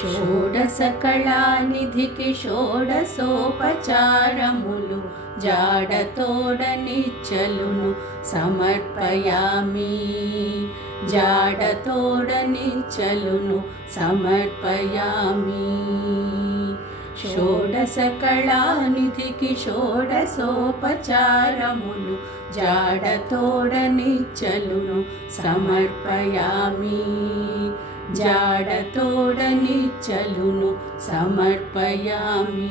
షోడశకళానిధికి షోడశోపచారములు జాడతోడనిచ్చలును సమర్పయామి. జాడతోడనిచ్చలును సమర్పయామి. షోడశకళానిధికి షోడశోపచారములు జాడతోడనిచ్చలును సమర్పయామి. జాడతోడనిచ్చలును సమర్పయామి.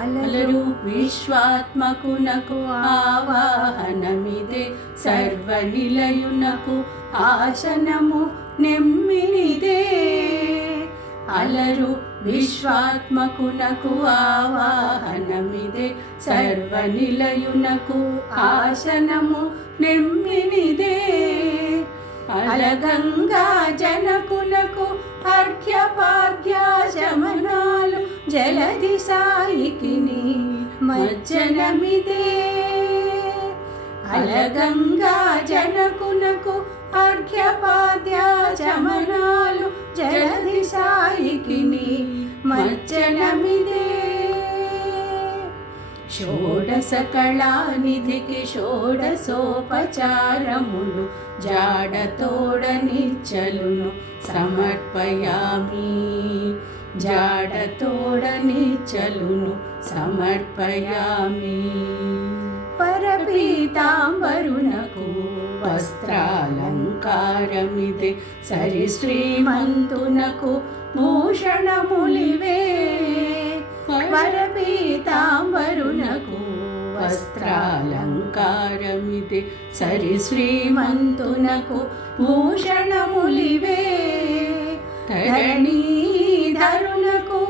అలరు విశ్వాత్మకునకు ఆవాహనమిదే, సర్వనిలయునకు ఆసనము నెమ్మినిదే. అలరు విశ్వాత్మకునకు ఆవాహనమిదే, సర్వనిలయునకు ఆసనము నెమ్మినిదే. అలగంగా జనకులకు అర్ఘ్యపార్ఘ్యాచమనాలు జలధి సాయికిని మజ్జనమిదే. అలగంగా జనకులకు అర్ఘ్యపాద్యాచమనాలు జలధి సాయికిని మజ్జనమిదే. షోడశకళానిధికి షోడశోపచారములు జాడతోడనిచ్చలును సమర్పయామి. జాడతోడనిచ్చలును సమర్పయామి. పరపీతాంబరునకు వస్త్రాలంకారమిదే, సరి శ్రీమంతునకు భూషణములివే. పరపీతాంబరునకు వస్త్రాలంకారమిదే, సరి శ్రీమంతునకు భూషణములివే. ధరణీధరునకు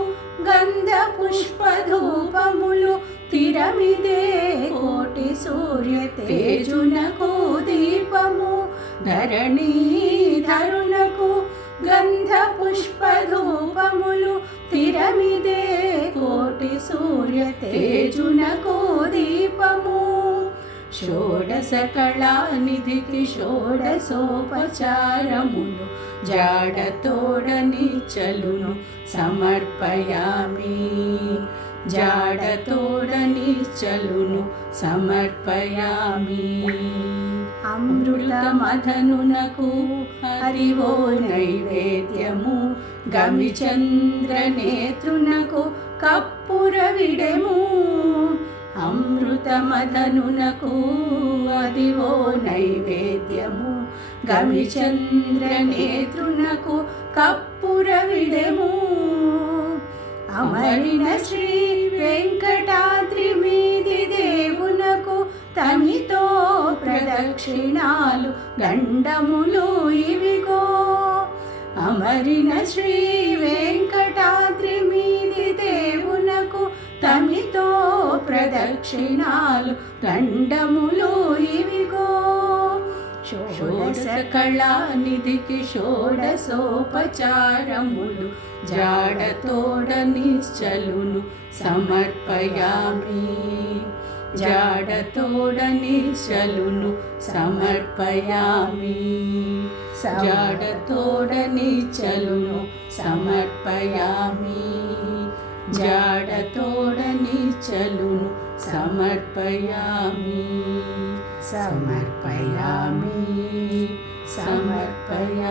గంధ పుష్పధూపములు తిరమిదే, కోటి సూర్య తేజునకు దీపము. ధరణీధరునకు గంధ పుష్పధూపములు తిరమిదే, కోటి సూర్య తేజునకు దీపము. షోడశకళానిధికి షోడశోపచారములు జాడతోడనిచ్చలును సమర్పయామి. జాడతోడనిచ్చలును సమర్పయామి. అమృత మదనునకు హరివో నైవేద్యము, గమిచంద్ర నేత్రునకు కప్పుర విడెము. అమృత మదనునకు అదివో నైవేద్యము, గమిచంద్ర నేత్రునకు కప్పుర విడెము. అమరిన శ్రీ వెంకటాద్రి మీది దేవునకు తనితో ప్రదక్షిణాలు దండములు ఇవిగో. అమరిన శ్రీ వెంకటాద్రి మీది దేవునకు తనితో ప్రదక్షిణాలు దండములు ఇవిగో. షోడశకళానిధికి షోడశోపచారములు జాడతోడనిచ్చలును సమర్పయామి. జాడతోడనిచ్చలును సమర్పయామి. జాడతోడనిచ్చలును సమర్పయామి. జాడతోడనిచ్చలును సమర్పయామి. సమర్పయామి. సమర్పయామి.